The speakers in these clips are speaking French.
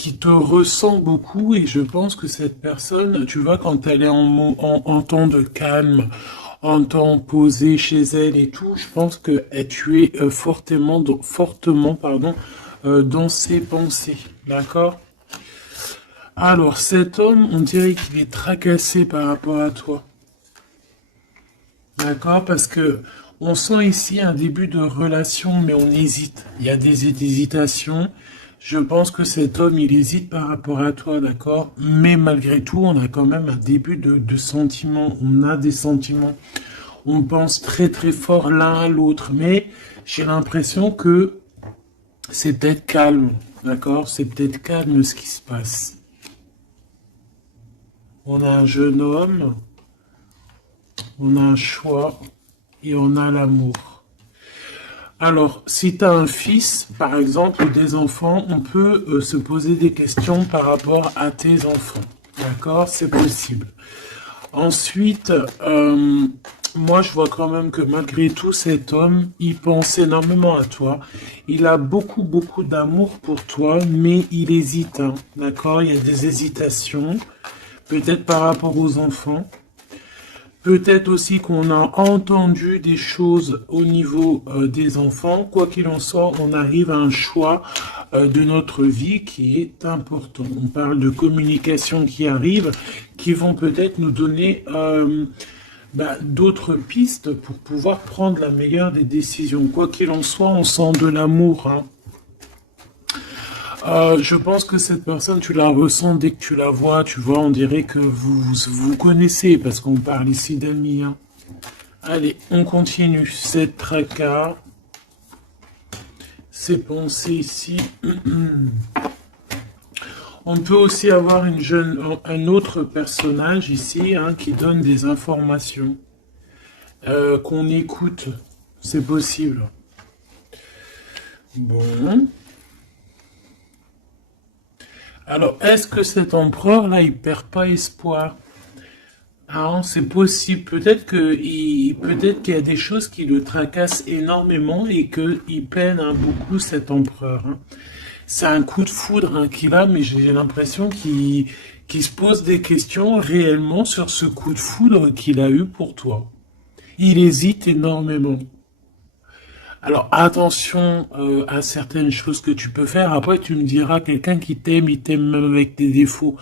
qui te ressent beaucoup et je pense que cette personne, tu vois, quand elle est en temps de calme, en temps posé chez elle et tout, je pense que tu es fortement, pardon, dans ses pensées, d'accord? Alors, cet homme, on dirait qu'il est tracassé par rapport à toi. D'accord? Parce que on sent ici un début de relation, mais on hésite. Il y a des hésitations. Je pense que cet homme, il hésite par rapport à toi, d'accord? Mais malgré tout, on a quand même un début de sentiments. On a des sentiments. On pense très très fort l'un à l'autre. Mais j'ai l'impression que c'est peut-être calme, d'accord? C'est peut-être calme ce qui se passe. On a un jeune homme, on a un choix et on a l'amour. Alors, si tu as un fils, par exemple, ou des enfants, on peut se poser des questions par rapport à tes enfants. D'accord? C'est possible. Ensuite, moi, je vois quand même que malgré tout, cet homme, il pense énormément à toi. Il a beaucoup, beaucoup d'amour pour toi, mais il hésite, hein. D'accord? Il y a des hésitations, peut-être par rapport aux enfants. Peut-être aussi qu'on a entendu des choses au niveau des enfants. Quoi qu'il en soit, on arrive à un choix de notre vie qui est important. On parle de communication qui arrive, qui vont peut-être nous donner d'autres pistes pour pouvoir prendre la meilleure des décisions. Quoi qu'il en soit, on sent de l'amour, hein. Je pense que cette personne, tu la ressens dès que tu la vois, tu vois, on dirait que vous connaissez, parce qu'on parle ici d'amis, hein. Allez, on continue. Cette tracas, ces pensées ici. On peut aussi avoir un autre personnage ici, hein, qui donne des informations, qu'on écoute. C'est possible. Bon. Alors, est-ce que cet empereur-là, il perd pas espoir? Ah, c'est possible. Peut-être qu'il y a des choses qui le tracassent énormément et qu'il peine, hein, beaucoup cet empereur, hein. C'est un coup de foudre, hein, qu'il a, mais j'ai l'impression qu'il se pose des questions réellement sur ce coup de foudre qu'il a eu pour toi. Il hésite énormément. Alors attention à certaines choses que tu peux faire. Après, tu me diras, quelqu'un qui t'aime, il t'aime même avec tes défauts.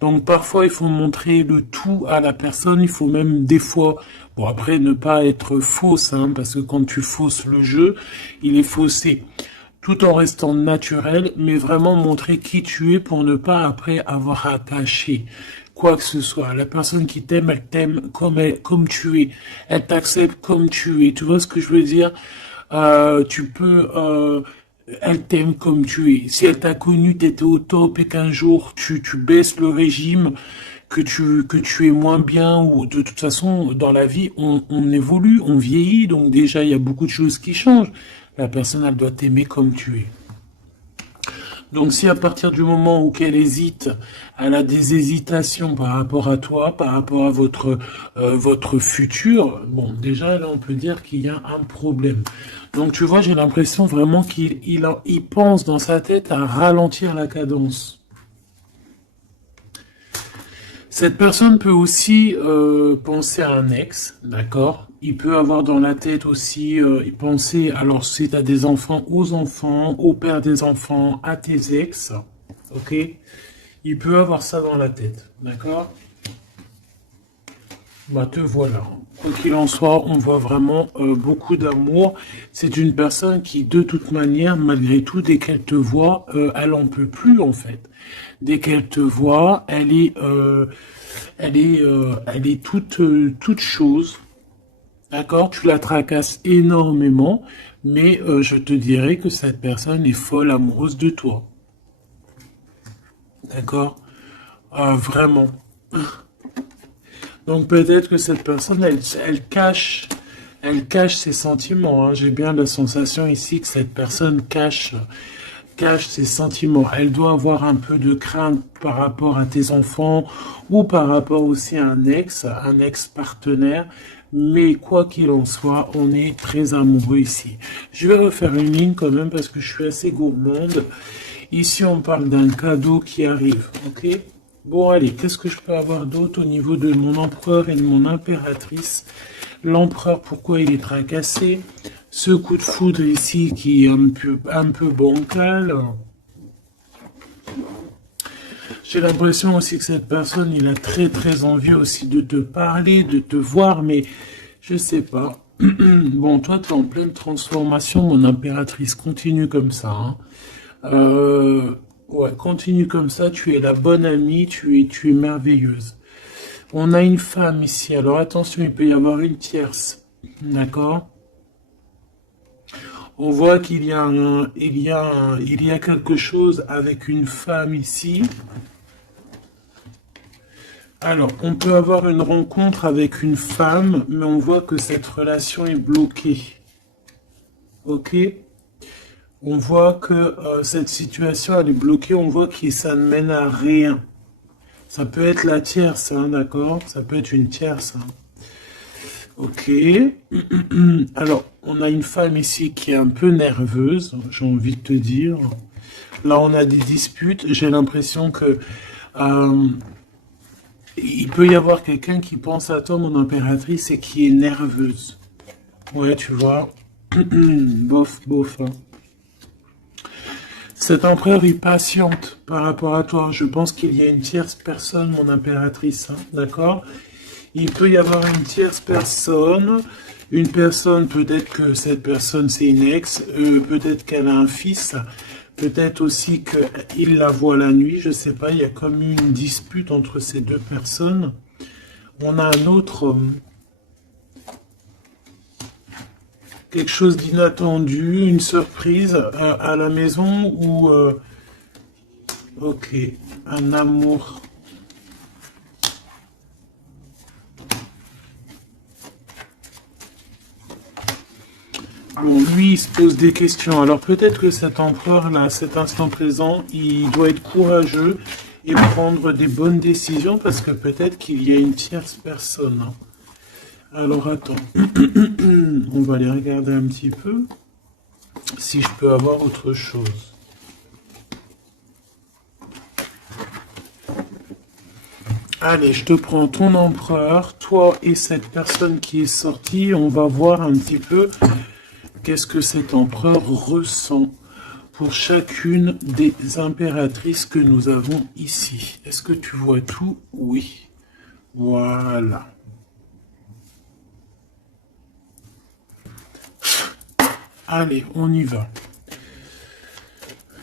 Donc parfois, il faut montrer le tout à la personne. Il faut même des fois, bon après, ne pas être fausse, hein, parce que quand tu fausses le jeu, il est faussé. Tout en restant naturel, mais vraiment montrer qui tu es pour ne pas après avoir à cacher quoi que ce soit. La personne qui t'aime, elle t'aime comme tu es. Elle t'accepte comme tu es. Tu vois ce que je veux dire? Elle t'aime comme tu es. Si elle t'a connu, t'étais au top et qu'un jour tu baisses le régime, que tu es moins bien, ou de toute façon, dans la vie, on évolue, on vieillit, donc déjà, il y a beaucoup de choses qui changent. La personne, elle doit t'aimer comme tu es. Donc si à partir du moment où qu'elle hésite, elle a des hésitations par rapport à toi, par rapport à votre futur, bon, déjà là on peut dire qu'il y a un problème. Donc tu vois, j'ai l'impression vraiment qu'il pense dans sa tête à ralentir la cadence. Cette personne peut aussi penser à un ex, d'accord? Il peut avoir dans la tête aussi, penser, alors si tu as des enfants, aux enfants, au père des enfants, à tes ex, ok? Il peut avoir ça dans la tête, d'accord? Bah te voilà. Quoi qu'il en soit, on voit vraiment beaucoup d'amour. C'est une personne qui, de toute manière, malgré tout, dès qu'elle te voit, elle en peut plus en fait. Dès qu'elle te voit, elle est toute chose. D'accord? Tu la tracasses énormément, mais je te dirais que cette personne est folle amoureuse de toi. D'accord? Vraiment. Donc peut-être que cette personne, elle cache ses sentiments, hein. J'ai bien la sensation ici que cette personne cache ses sentiments. Elle doit avoir un peu de crainte par rapport à tes enfants ou par rapport aussi à un ex-partenaire. Mais quoi qu'il en soit, on est très amoureux ici. Je vais refaire une ligne quand même parce que je suis assez gourmande. Ici, on parle d'un cadeau qui arrive, ok? Bon, allez, qu'est-ce que je peux avoir d'autre au niveau de mon empereur et de mon impératrice? L'empereur, pourquoi il est tracassé? Ce coup de foudre ici qui est un peu bancal. J'ai l'impression aussi que cette personne, il a très très envie aussi de te parler, de te voir, mais je sais pas. Bon, toi, tu es en pleine transformation, mon impératrice. Continue comme ça, hein. Ouais, continue comme ça. Tu es la bonne amie, tu es merveilleuse. On a une femme ici. Alors attention, il peut y avoir une tierce. D'accord? On voit qu'il y a il y a quelque chose avec une femme ici. Alors, on peut avoir une rencontre avec une femme, mais on voit que cette relation est bloquée. Ok? On voit que cette situation, elle est bloquée. On voit que ça ne mène à rien. Ça peut être la tierce, hein, d'accord? Ça peut être une tierce. Hein. Ok. Alors, on a une femme ici qui est un peu nerveuse, j'ai envie de te dire. Là, on a des disputes. J'ai l'impression que il peut y avoir quelqu'un qui pense à toi, mon impératrice, et qui est nerveuse. Ouais, tu vois. Bof, bof. Hein. Cet empereur, il patiente par rapport à toi. Je pense qu'il y a une tierce personne, mon impératrice. Hein, d'accord? Il peut y avoir une tierce personne. Une personne, peut-être que cette personne, c'est une ex. Peut-être qu'elle a un fils. Peut-être aussi qu'il la voit la nuit. Je sais pas, il y a comme une dispute entre ces deux personnes. On a un autre homme. Quelque chose d'inattendu, une surprise à la maison ou... ok, un amour. Bon, lui, il se pose des questions. Alors peut-être que cet empereur-là, à cet instant présent, il doit être courageux et prendre des bonnes décisions parce que peut-être qu'il y a une tierce personne. Hein. Alors attends, on va aller regarder un petit peu si je peux avoir autre chose. Allez, je te prends ton empereur, toi et cette personne qui est sortie. On va voir un petit peu qu'est-ce que cet empereur ressent pour chacune des impératrices que nous avons ici. Est-ce que tu vois tout? Oui. Voilà. Allez, on y va.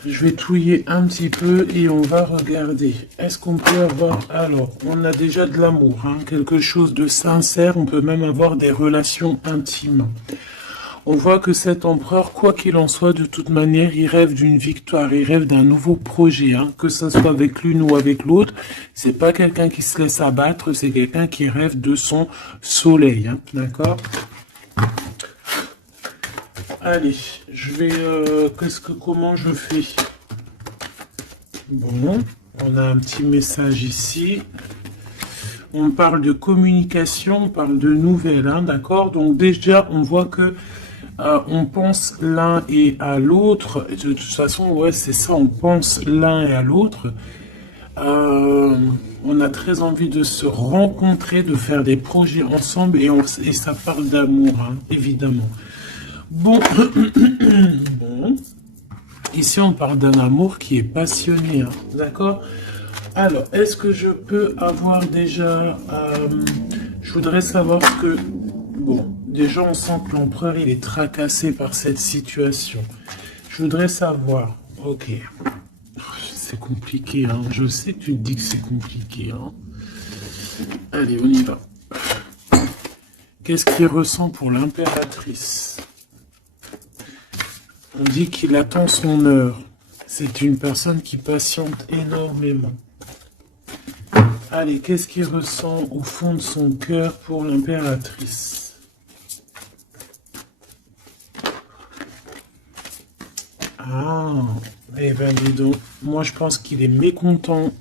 Je vais touiller un petit peu et on va regarder. Est-ce qu'on peut avoir... Alors, on a déjà de l'amour, hein, quelque chose de sincère. On peut même avoir des relations intimes. On voit que cet empereur, quoi qu'il en soit, de toute manière, il rêve d'une victoire, il rêve d'un nouveau projet, hein, que ce soit avec l'une ou avec l'autre. C'est pas quelqu'un qui se laisse abattre, c'est quelqu'un qui rêve de son soleil, hein, d'accord? Allez, je vais... comment je fais? Bon, on a un petit message ici. On parle de communication, on parle de nouvelles, hein, d'accord? Donc déjà, on voit que on pense l'un et à l'autre. De toute façon, ouais, c'est ça, on pense l'un et à l'autre. On a très envie de se rencontrer, de faire des projets ensemble et ça parle d'amour, hein, évidemment. Bon. Bon. Ici, on parle d'un amour qui est passionné, hein, d'accord? Alors, est-ce que je peux avoir déjà... je voudrais savoir que... Bon, déjà, on sent que l'empereur, il est tracassé par cette situation. Je voudrais savoir... Ok. C'est compliqué, hein. Je sais que tu te dis que c'est compliqué, hein. Allez, on y va. Qu'est-ce qu'il ressent pour l'impératrice? On dit qu'il attend son heure. C'est une personne qui patiente énormément. Allez, qu'est-ce qu'il ressent au fond de son cœur pour l'impératrice? Ah, eh ben dis donc, moi je pense qu'il est mécontent.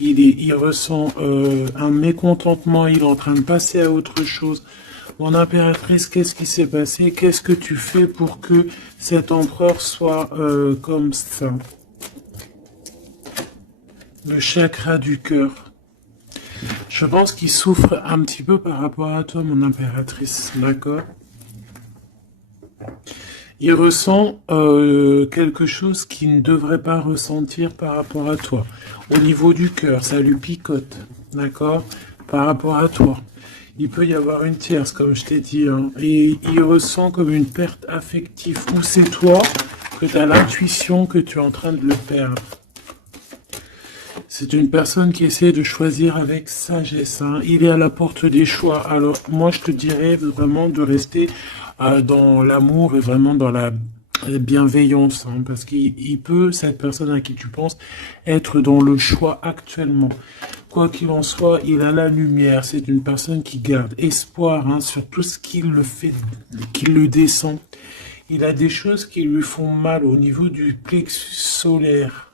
Il ressent un mécontentement, il est en train de passer à autre chose. Mon impératrice, qu'est-ce qui s'est passé? Qu'est-ce que tu fais pour que cet empereur soit comme ça? Le chakra du cœur. Je pense qu'il souffre un petit peu par rapport à toi, mon impératrice, d'accord? Il ressent quelque chose qu'il ne devrait pas ressentir par rapport à toi. Au niveau du cœur, ça lui picote, d'accord? Par rapport à toi. Il peut y avoir une tierce, comme je t'ai dit, hein, et il ressent comme une perte affective. Ou c'est toi que tu as l'intuition que tu es en train de le perdre. C'est une personne qui essaie de choisir avec sagesse, hein. Il est à la porte des choix. Alors, moi, je te dirais vraiment de rester dans l'amour et vraiment dans la bienveillance, hein, parce qu'il peut, cette personne à qui tu penses, être dans le choix actuellement. Quoi qu'il en soit, il a la lumière. C'est une personne qui garde espoir, hein, sur tout ce qui le fait, qui le descend. Il a des choses qui lui font mal au niveau du plexus solaire.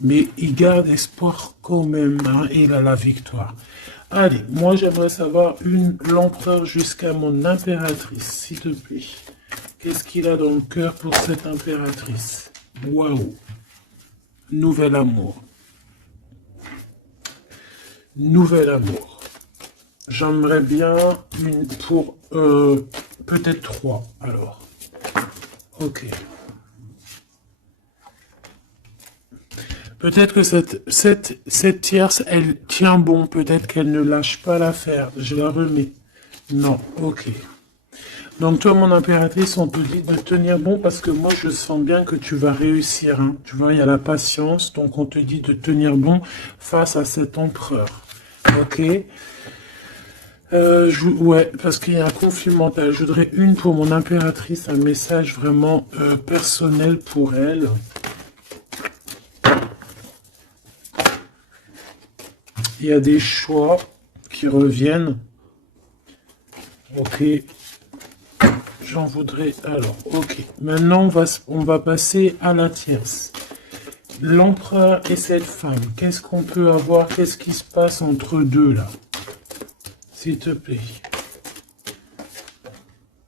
Mais il garde espoir quand même, hein, et il a la victoire. Allez, moi j'aimerais savoir l'empereur jusqu'à mon impératrice, s'il te plaît. Qu'est-ce qu'il a dans le cœur pour cette impératrice? Waouh! Nouvel amour. Nouvel amour. J'aimerais bien une pour peut-être 3 alors. Ok. Peut-être que cette tierce, elle tient bon. Peut-être qu'elle ne lâche pas l'affaire. Je la remets. Non, ok. Donc toi, mon impératrice, on te dit de tenir bon parce que moi, je sens bien que tu vas réussir, hein. Tu vois, il y a la patience. Donc on te dit de tenir bon face à cet empereur. Ok. Ouais, parce qu'il y a un conflit mental. Je voudrais une pour mon impératrice, un message vraiment personnel pour elle. Il y a des choix qui reviennent. Ok. J'en voudrais... Alors, ok. Maintenant, on va passer à la tierce. L'empereur et cette femme. Qu'est-ce qu'on peut avoir? Qu'est-ce qui se passe entre deux, là? S'il te plaît.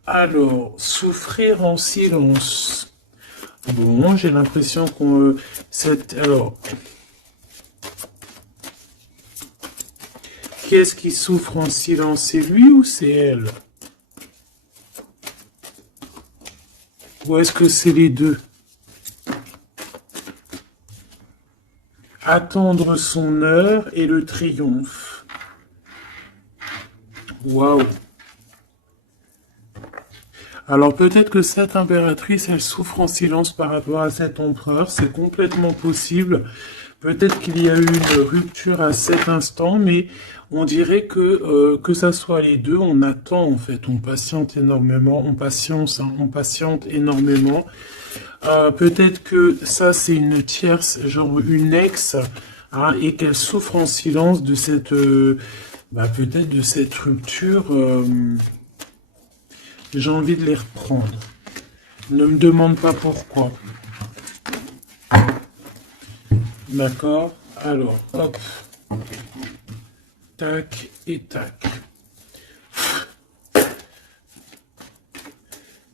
Alors, souffrir en silence. Bon, j'ai l'impression qu'on... Alors... Qui est-ce qui souffre en silence? C'est lui ou c'est elle? Ou est-ce que c'est les deux? Attendre son heure et le triomphe. Waouh! Alors peut-être que cette impératrice, elle souffre en silence par rapport à cet empereur. C'est complètement possible. Peut-être qu'il y a eu une rupture à cet instant, mais on dirait que ça soit les deux, on attend en fait, on patiente énormément, on patiente, hein, on patiente énormément. Peut-être que ça c'est une tierce, genre une ex, hein, et qu'elle souffre en silence de cette, peut-être de cette rupture. J'ai envie de les reprendre. Ne me demande pas pourquoi. D'accord? Alors, hop. Tac et tac.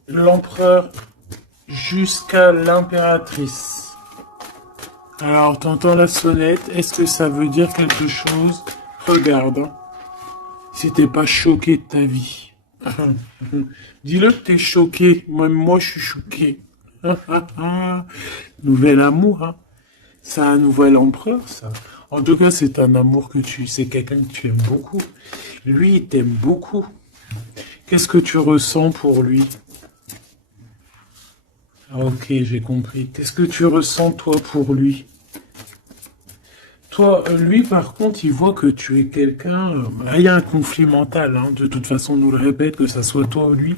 L'empereur jusqu'à l'impératrice. Alors, t'entends la sonnette. Est-ce que ça veut dire quelque chose? Regarde. Hein. Si t'es pas choqué de ta vie. Dis-le que t'es choqué. Moi, je suis choqué. Nouvel amour, hein. C'est un nouvel empereur, ça. En tout cas, c'est un amour c'est quelqu'un que tu aimes beaucoup. Lui, il t'aime beaucoup. Qu'est-ce que tu ressens pour lui? Ah, ok, j'ai compris. Qu'est-ce que tu ressens, toi, pour lui? Toi, lui, par contre, il voit que tu es quelqu'un... il y a un conflit mental, hein. De toute façon, on nous le répète, que ça soit toi ou lui.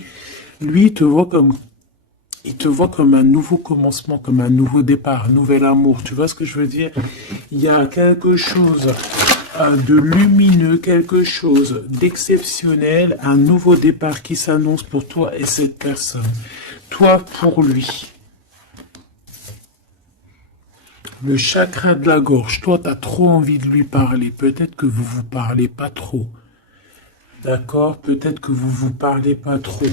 Lui, il te voit comme un nouveau commencement, comme un nouveau départ, un nouvel amour. Tu vois ce que je veux dire? Il y a quelque chose de lumineux, quelque chose d'exceptionnel, un nouveau départ qui s'annonce pour toi et cette personne. Toi pour lui. Le chakra de la gorge. Toi, tu as trop envie de lui parler. Peut-être que vous vous parlez pas trop. D'accord? Peut-être que vous vous parlez pas trop.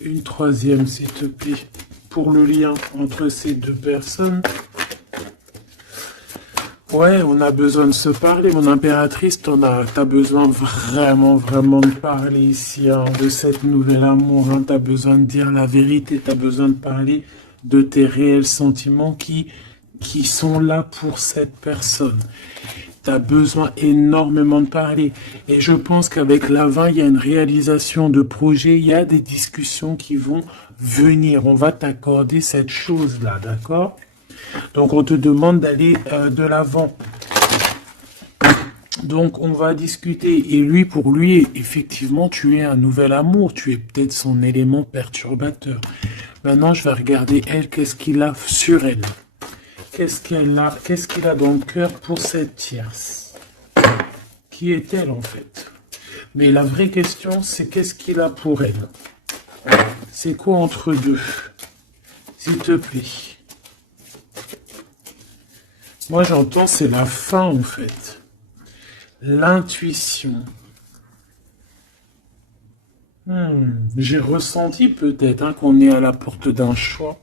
Une troisième, s'il te plaît, pour le lien entre ces deux personnes. Ouais, on a besoin de se parler, mon impératrice, t'as besoin vraiment, vraiment de parler ici, hein, de cette nouvelle amour, hein, t'as besoin de dire la vérité, t'as besoin de parler de tes réels sentiments qui sont là pour cette personne. T'as besoin énormément de parler. Et je pense qu'avec la 20, il y a une réalisation de projet, il y a des discussions qui vont venir. On va t'accorder cette chose-là, d'accord? Donc, on te demande d'aller de l'avant. Donc, on va discuter. Et lui, pour lui, effectivement, tu es un nouvel amour. Tu es peut-être son élément perturbateur. Maintenant, je vais regarder elle, qu'est-ce qu'il a sur elle. Qu'est-ce qu'il a dans le cœur pour cette tierce? Qui est-elle, en fait? Mais la vraie question, c'est qu'est-ce qu'il a pour elle? C'est quoi entre deux? S'il te plaît. Moi, j'entends, c'est la fin, en fait. L'intuition. J'ai ressenti peut-être hein, qu'on est à la porte d'un choix.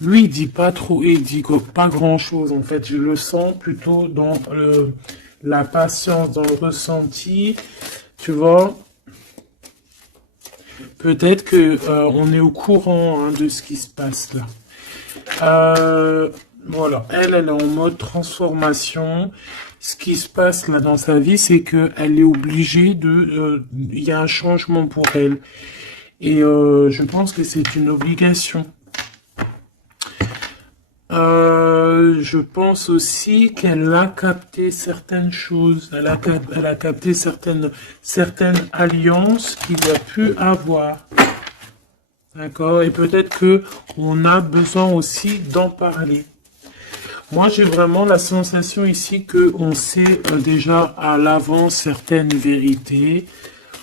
Lui, il dit pas trop, il dit pas grand-chose, en fait. Je le sens plutôt dans la patience, dans le ressenti. Tu vois? Peut-être que on est au courant hein, de ce qui se passe là. Voilà, elle est en mode transformation. Ce qui se passe là dans sa vie, c'est qu'elle est obligée de... Il y a un changement pour elle. Et je pense que c'est une obligation. Je pense aussi qu'elle a capté certaines choses. Elle a capté certaines alliances qu'il a pu avoir. D'accord? Et peut-être que on a besoin aussi d'en parler. Moi, j'ai vraiment la sensation ici que on sait déjà à l'avance certaines vérités.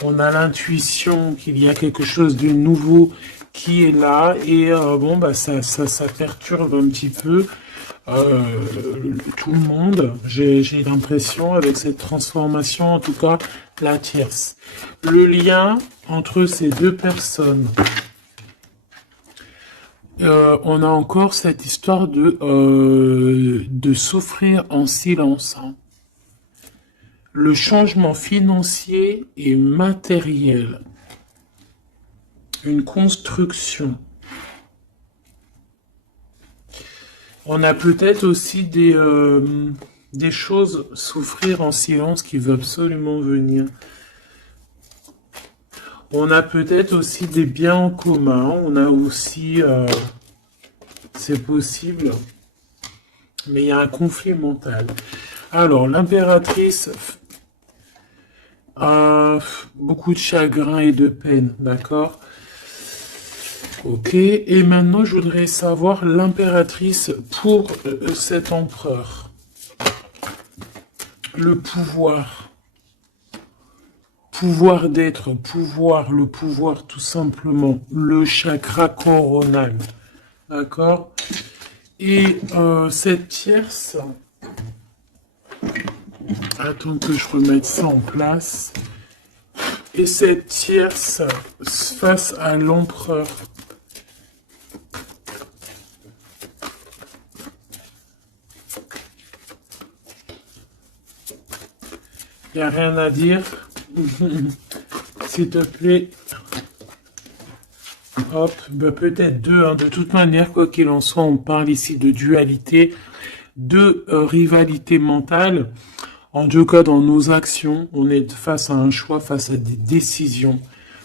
On a l'intuition qu'il y a quelque chose de nouveau qui est là. Et bon, bah ça perturbe un petit peu tout le monde. J'ai l'impression avec cette transformation, en tout cas la tierce. Le lien entre ces deux personnes. On a encore cette histoire de souffrir en silence. Hein. Le changement financier et matériel. Une construction. On a peut-être aussi des choses souffrir en silence qui veulent absolument venir. On a peut-être aussi des biens en commun. On a aussi... c'est possible. Mais il y a un conflit mental. Alors, l'impératrice a beaucoup de chagrin et de peine. D'accord? Ok. Et maintenant, je voudrais savoir l'impératrice pour cet empereur. Le pouvoir. Pouvoir d'être, le pouvoir tout simplement, le chakra coronal, d'accord? Et cette tierce, attends que je remette ça en place, et cette tierce face à l'empereur, il n'y a rien à dire. S'il te plaît. Hop, bah peut-être deux. Hein. De toute manière, quoi qu'il en soit, on parle ici de dualité, de rivalité mentale. En tout cas, dans nos actions, on est face à un choix, face à des décisions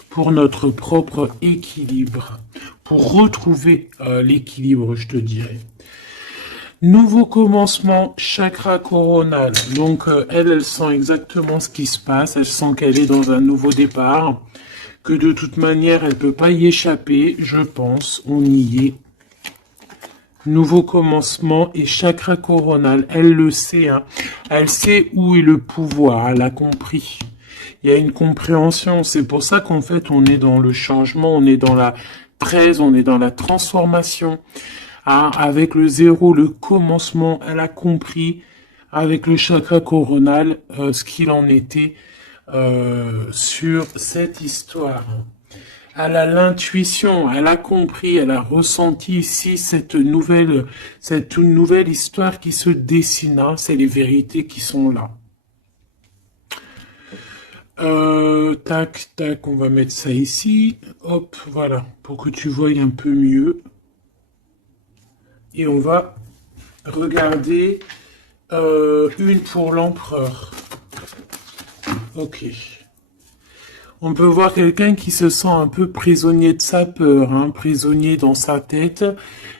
pour notre propre équilibre. Pour retrouver l'équilibre, je te dirais. Nouveau commencement, chakra coronal. Donc, elle sent exactement ce qui se passe. Elle sent qu'elle est dans un nouveau départ. Que de toute manière, elle peut pas y échapper. Je pense, on y est. Nouveau commencement et chakra coronal. Elle le sait. Hein. Elle sait où est le pouvoir. Elle a compris. Il y a une compréhension. C'est pour ça qu'en fait, on est dans le changement. On est dans la 13. On est dans la transformation. Hein, avec le 0, le commencement, elle a compris avec le chakra coronal ce qu'il en était sur cette histoire. Elle a l'intuition, elle a compris, elle a ressenti ici cette nouvelle histoire qui se dessine, hein. C'est les vérités qui sont là. Tac, tac, on va mettre ça ici. Hop, voilà, pour que tu voyes un peu mieux. Et on va regarder une pour l'empereur. Ok. On peut voir quelqu'un qui se sent un peu prisonnier de sa peur, hein, prisonnier dans sa tête,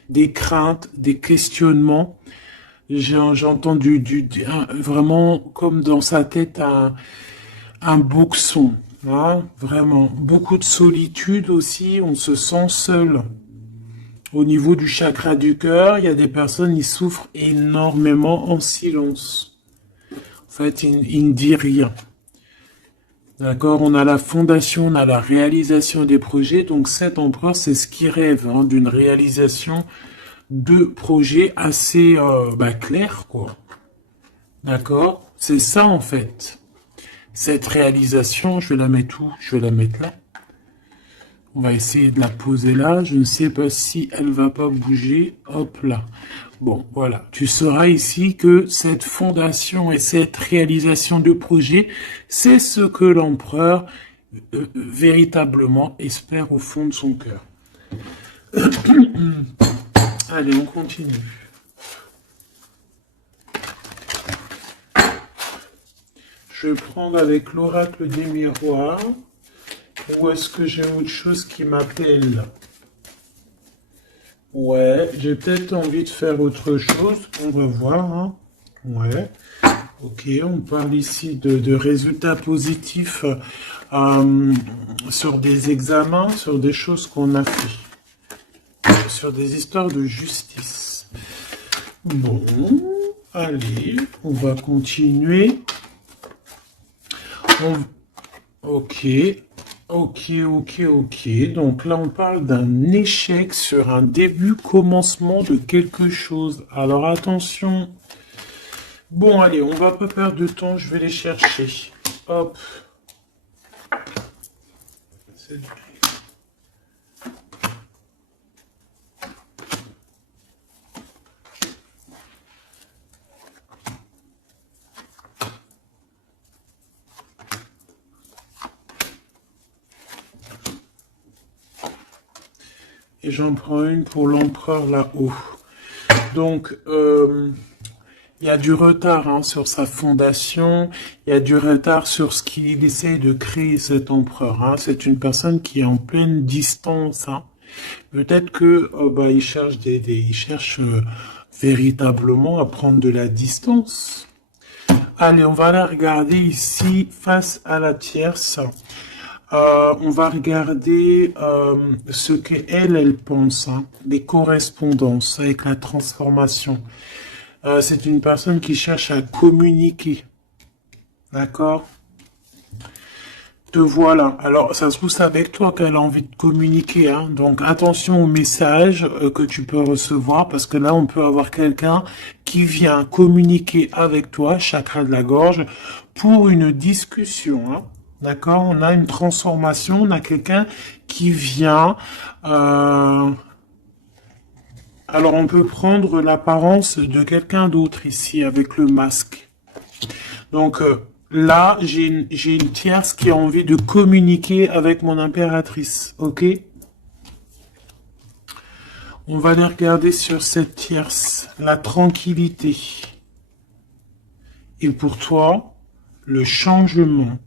des craintes, des questionnements. J'entends vraiment comme dans sa tête un boxon, hein, vraiment. Beaucoup de solitude aussi, on se sent seul. Au niveau du chakra du cœur, il y a des personnes qui souffrent énormément en silence. En fait, ils ne disent rien. D'accord, on a la fondation, on a la réalisation des projets. Donc cet empereur, c'est ce qui rêve, hein, d'une réalisation de projets assez clairs, quoi. D'accord, c'est ça en fait. Cette réalisation, je vais la mettre où? Je vais la mettre là. On va essayer de la poser là. Je ne sais pas si elle va pas bouger. Hop là. Bon, voilà. Tu sauras ici que cette fondation et cette réalisation de projet, c'est ce que l'empereur véritablement espère au fond de son cœur. Allez, on continue. Je vais prendre avec l'oracle des miroirs. Ou est-ce que j'ai autre chose qui m'appelle? Ouais, j'ai peut-être envie de faire autre chose. On va voir, hein. Ouais. Ok, on parle ici de résultats positifs sur des examens, sur des choses qu'on a fait. Sur des histoires de justice. Bon, allez, on va continuer. Ok. Ok. Donc là, on parle d'un échec sur un début, commencement de quelque chose. Alors attention. Bon, allez, on va pas perdre de temps. Je vais les chercher. Hop. Et j'en prends une pour l'empereur là-haut. Donc, il y a du retard, hein, sur sa fondation, il y a du retard sur ce qu'il essaie de créer, cet empereur, hein. C'est une personne qui est en pleine distance, hein. Peut-être que il cherche il cherche véritablement à prendre de la distance. Allez, on va la regarder ici face à la tierce. On va regarder ce qu'elle pense, hein, les correspondances avec la transformation. C'est une personne qui cherche à communiquer. D'accord? Te voilà. Alors, ça se trouve, c'est avec toi qu'elle a envie de communiquer, hein. Donc, attention aux messages que tu peux recevoir, parce que là, on peut avoir quelqu'un qui vient communiquer avec toi, chakra de la gorge, pour une discussion, hein. D'accord? On a une transformation, on a quelqu'un qui vient... Alors, on peut prendre l'apparence de quelqu'un d'autre ici, avec le masque. Donc, là, j'ai une tierce qui a envie de communiquer avec mon impératrice, ok? On va aller regarder sur cette tierce, la tranquillité. Et pour toi, le changement.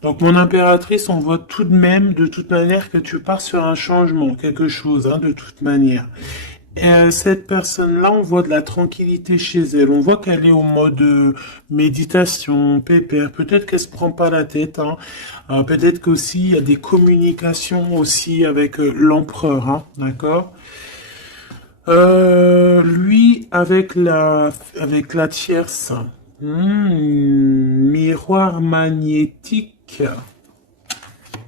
Donc, mon impératrice, on voit tout de même, de toute manière, que tu pars sur un changement, quelque chose, hein, de toute manière. Et cette personne-là, on voit de la tranquillité chez elle. On voit qu'elle est au mode méditation, pépère. Peut-être qu'elle se prend pas la tête, hein. Peut-être qu'aussi, il y a des communications aussi avec l'empereur, hein, d'accord? Lui, avec la tierce, miroir magnétique.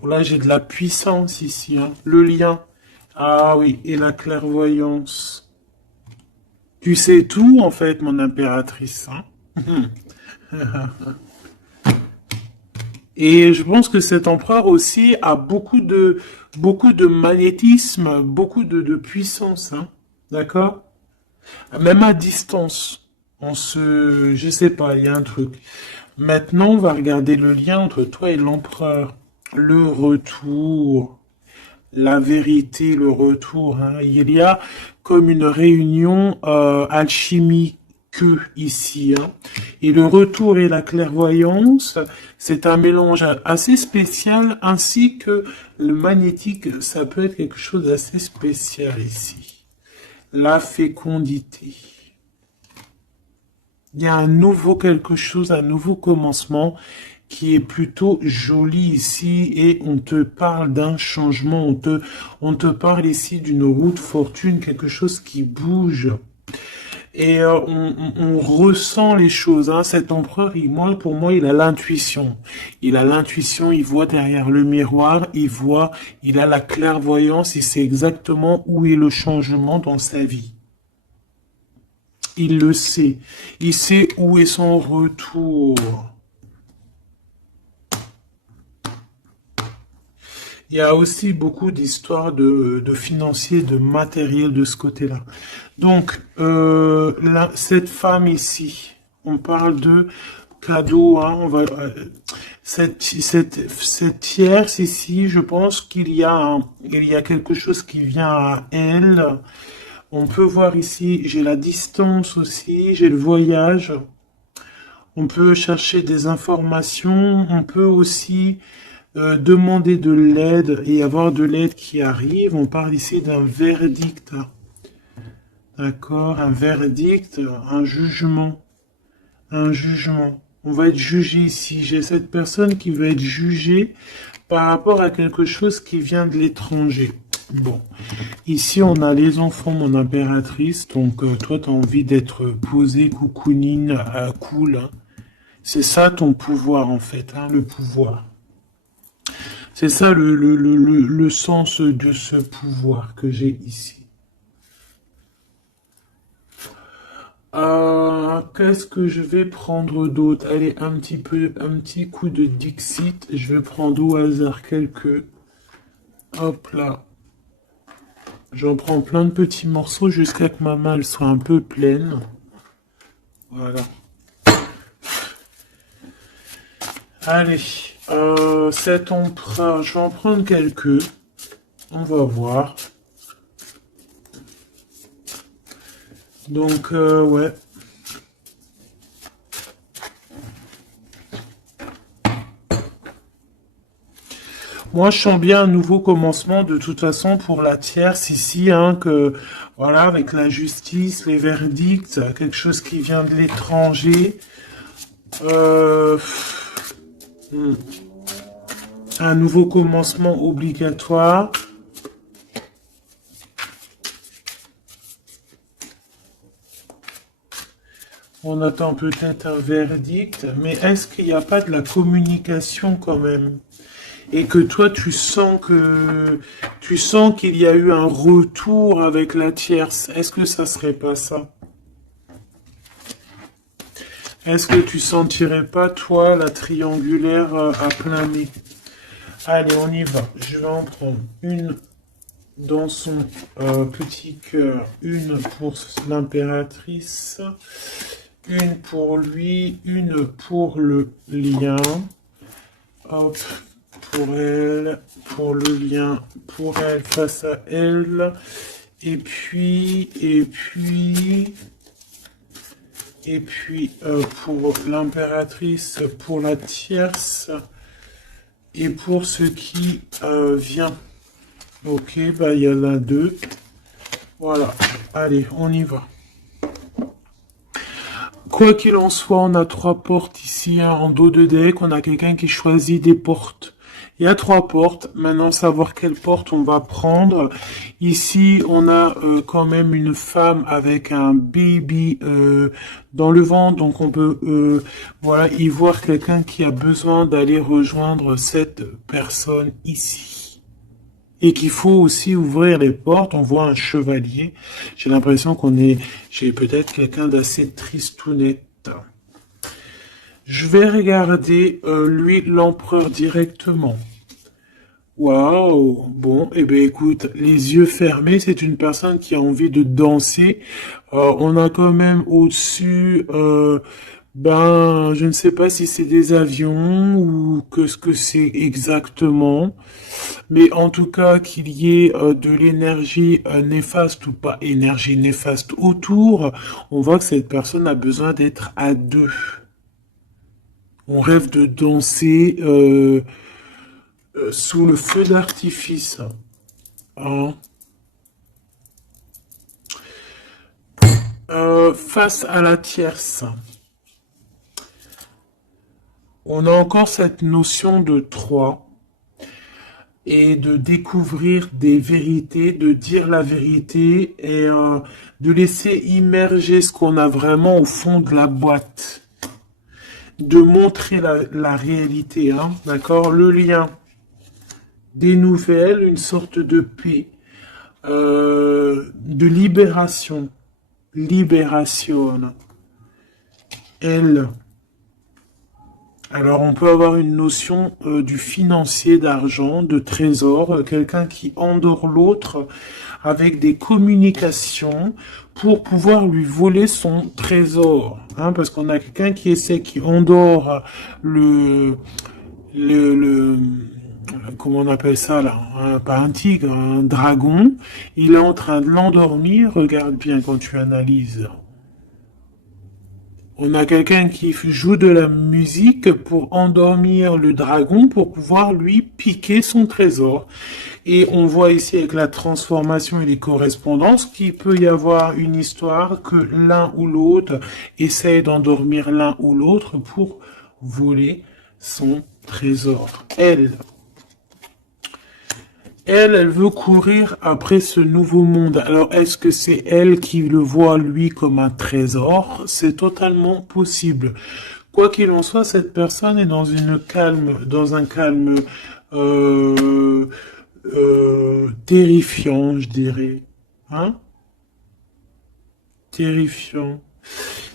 Là, j'ai de la puissance ici, hein. Le lien. Ah oui, et la clairvoyance. Tu sais tout, en fait, mon impératrice, hein. Et je pense que cet empereur aussi a beaucoup de magnétisme, beaucoup de puissance, hein. D'accord? Même à distance. Je sais pas, il y a un truc. Maintenant, on va regarder le lien entre toi et l'empereur. Le retour, la vérité, le retour, hein. Il y a comme une réunion alchimique ici, hein. Et le retour et la clairvoyance, c'est un mélange assez spécial, ainsi que le magnétique, ça peut être quelque chose d'assez spécial ici. La fécondité. Il y a un nouveau quelque chose, un nouveau commencement qui est plutôt joli ici et on te parle d'un changement, on te parle ici d'une route fortune, quelque chose qui bouge. Et on ressent les choses, hein. Cet empereur, pour moi, il a l'intuition. Il a l'intuition, il voit derrière le miroir, il a la clairvoyance, il sait exactement où est le changement dans sa vie. Il le sait. Il sait où est son retour. Il y a aussi beaucoup d'histoires de financiers, de matériel de ce côté-là. Donc, cette femme ici, on parle de cadeau, hein, cette tierce ici, je pense il y a quelque chose qui vient à elle. On peut voir ici, j'ai la distance aussi, j'ai le voyage. On peut chercher des informations, on peut aussi demander de l'aide et avoir de l'aide qui arrive. On parle ici d'un verdict. D'accord, un verdict, un jugement. Un jugement. On va être jugé ici. J'ai cette personne qui va être jugée par rapport à quelque chose qui vient de l'étranger. Bon, ici on a les enfants, mon impératrice. Donc toi, tu as envie d'être posé, coucounine, cool, hein. C'est ça ton pouvoir en fait, hein, le pouvoir. C'est ça le sens de ce pouvoir que j'ai ici. Qu'est-ce que je vais prendre d'autre? Allez, un petit coup de Dixit. Je vais prendre au hasard quelques. Hop là. J'en prends plein de petits morceaux jusqu'à que ma main elle soit un peu pleine. Voilà. Allez, cet empereur, je vais en prendre quelques. On va voir. Donc, ouais. Moi, je sens bien un nouveau commencement de toute façon pour la tierce ici, hein, que voilà, avec la justice, les verdicts, quelque chose qui vient de l'étranger. Euh, un nouveau commencement obligatoire. On attend peut-être un verdict, mais est-ce qu'il n'y a pas de la communication quand même? Et que toi, tu sens qu'il y a eu un retour avec la tierce. Est-ce que ça serait pas ça? Est-ce que tu sentirais pas, toi, la triangulaire à plein nez? Allez, on y va. Je vais en prendre une dans son petit cœur, une pour l'impératrice, une pour lui, une pour le lien. Hop, pour elle, pour le lien, pour elle, face à elle. Et puis pour l'impératrice, pour la tierce, et pour ce qui vient. Ok, bah il y en a deux. Voilà, allez, on y va. Quoi qu'il en soit, on a trois portes ici, hein, en dos de deck. On a quelqu'un qui choisit des portes. Il y a trois portes. Maintenant, savoir quelle porte on va prendre. Ici, on a quand même une femme avec un baby dans le ventre. Donc, on peut voilà, y voir quelqu'un qui a besoin d'aller rejoindre cette personne ici. Et qu'il faut aussi ouvrir les portes. On voit un chevalier. J'ai l'impression j'ai peut-être quelqu'un d'assez tristounette. Je vais regarder, lui, l'empereur directement. Waouh! Bon, eh ben écoute, les yeux fermés, c'est une personne qui a envie de danser. On a quand même au-dessus, ben, je ne sais pas si c'est des avions ou que ce que c'est exactement, mais en tout cas qu'il y ait de l'énergie néfaste ou pas énergie néfaste autour, on voit que cette personne a besoin d'être à deux. On rêve de danser sous le feu d'artifice. Hein. Face à la tierce, on a encore cette notion de trois et de découvrir des vérités, de dire la vérité et de laisser immerger ce qu'on a vraiment au fond de la boîte, de montrer la réalité, hein, d'accord? Le lien, des nouvelles, une sorte de paix, de libération, libération. Elle. Alors, on peut avoir une notion du financier, d'argent, de trésor, quelqu'un qui endort l'autre avec des communications pour pouvoir lui voler son trésor. Hein, parce qu'on a quelqu'un qui essaie, qui endort le, le, comment on appelle ça là, pas un tigre, un dragon. Il est en train de l'endormir. Regarde bien quand tu analyses. On a quelqu'un qui joue de la musique pour endormir le dragon pour pouvoir lui piquer son trésor. Et on voit ici avec la transformation et les correspondances qu'il peut y avoir une histoire que l'un ou l'autre essaye d'endormir l'un ou l'autre pour voler son trésor. Elle veut courir après ce nouveau monde. Alors, est-ce que c'est elle qui le voit, lui, comme un trésor? C'est totalement possible. Quoi qu'il en soit, cette personne est dans un calme euh, terrifiant, je dirais. Hein? Terrifiant.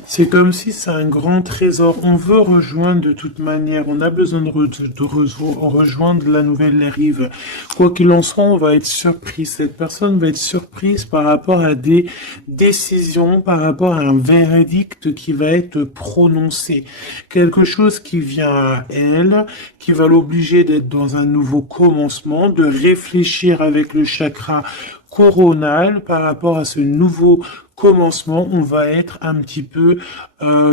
C'est comme si c'est un grand trésor. On veut rejoindre de toute manière. On a besoin de rejoindre la nouvelle rive. Quoi qu'il en soit, on va être surpris. Cette personne va être surprise par rapport à des décisions, par rapport à un verdict qui va être prononcé. Quelque chose qui vient à elle, qui va l'obliger d'être dans un nouveau commencement, de réfléchir avec le chakra coronal par rapport à ce nouveau commencement, on va être un petit peu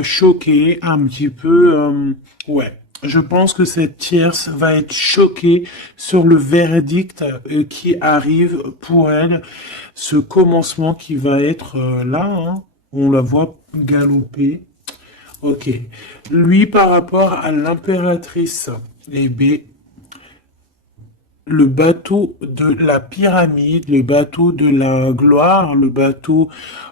choqué, un petit peu ouais. Je pense que cette tierce va être choquée sur le verdict qui arrive pour elle, ce commencement qui va être là, hein. On la voit galoper. Ok. Lui, par rapport à l'impératrice, eh bien, le bateau de la pyramide, le bateau de la gloire, le bateau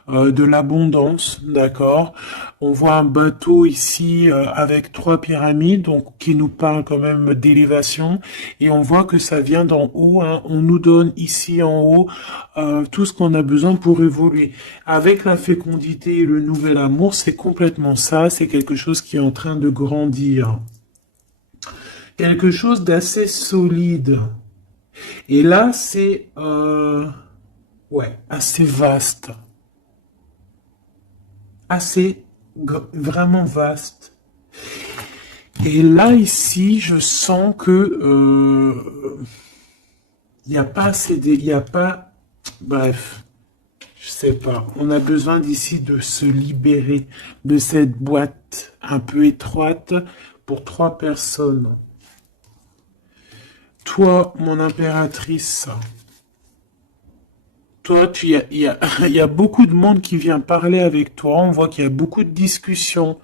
de l'abondance, d'accord? On voit un bateau ici avec trois pyramides, donc qui nous parle quand même d'élévation, et on voit que ça vient d'en haut, hein. On nous donne ici en haut tout ce qu'on a besoin pour évoluer. Avec la fécondité et le nouvel amour, c'est complètement ça, c'est quelque chose qui est en train de grandir. Quelque chose d'assez solide. Et là, c'est ouais, assez vaste, assez vraiment vaste. Et là, ici, je sens que il n'y a pas assez il y a pas, bref, je sais pas. On a besoin d'ici de se libérer de cette boîte un peu étroite pour trois personnes. Toi, mon impératrice. Toi, il y a beaucoup de monde qui vient parler avec toi. On voit qu'il y a beaucoup de discussions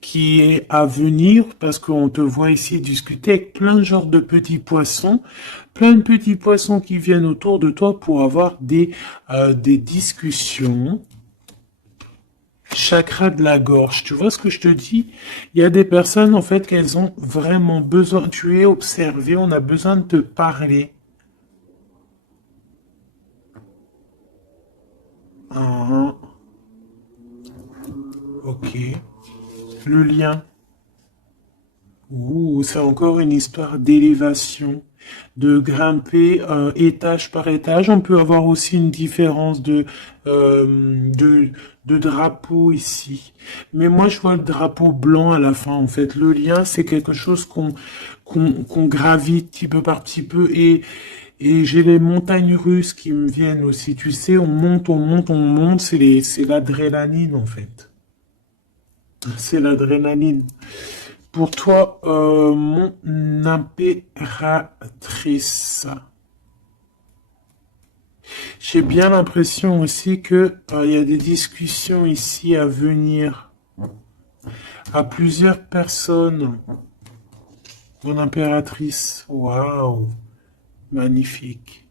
qui est à venir parce qu'on te voit ici discuter avec plein de genres de petits poissons, plein de petits poissons qui viennent autour de toi pour avoir des discussions. Chakra de la gorge, tu vois ce que je te dis? Il y a des personnes en fait qu'elles ont vraiment besoin. Tu es observé, on a besoin de te parler. Ah, ok. Le lien. Ouh, c'est encore une histoire d'élévation, de grimper étage par étage. On peut avoir aussi une différence euh, de, de drapeau ici. Mais moi, je vois le drapeau blanc à la fin, en fait. Le lien, c'est quelque chose qu'on gravite petit peu par petit peu. Et j'ai les montagnes russes qui me viennent aussi. Tu sais, on monte, on monte, on monte. C'est l'adrénaline, en fait. C'est l'adrénaline. Pour toi, mon impératrice, j'ai bien l'impression aussi que il y a des discussions ici à venir à plusieurs personnes. Mon impératrice, waouh, magnifique.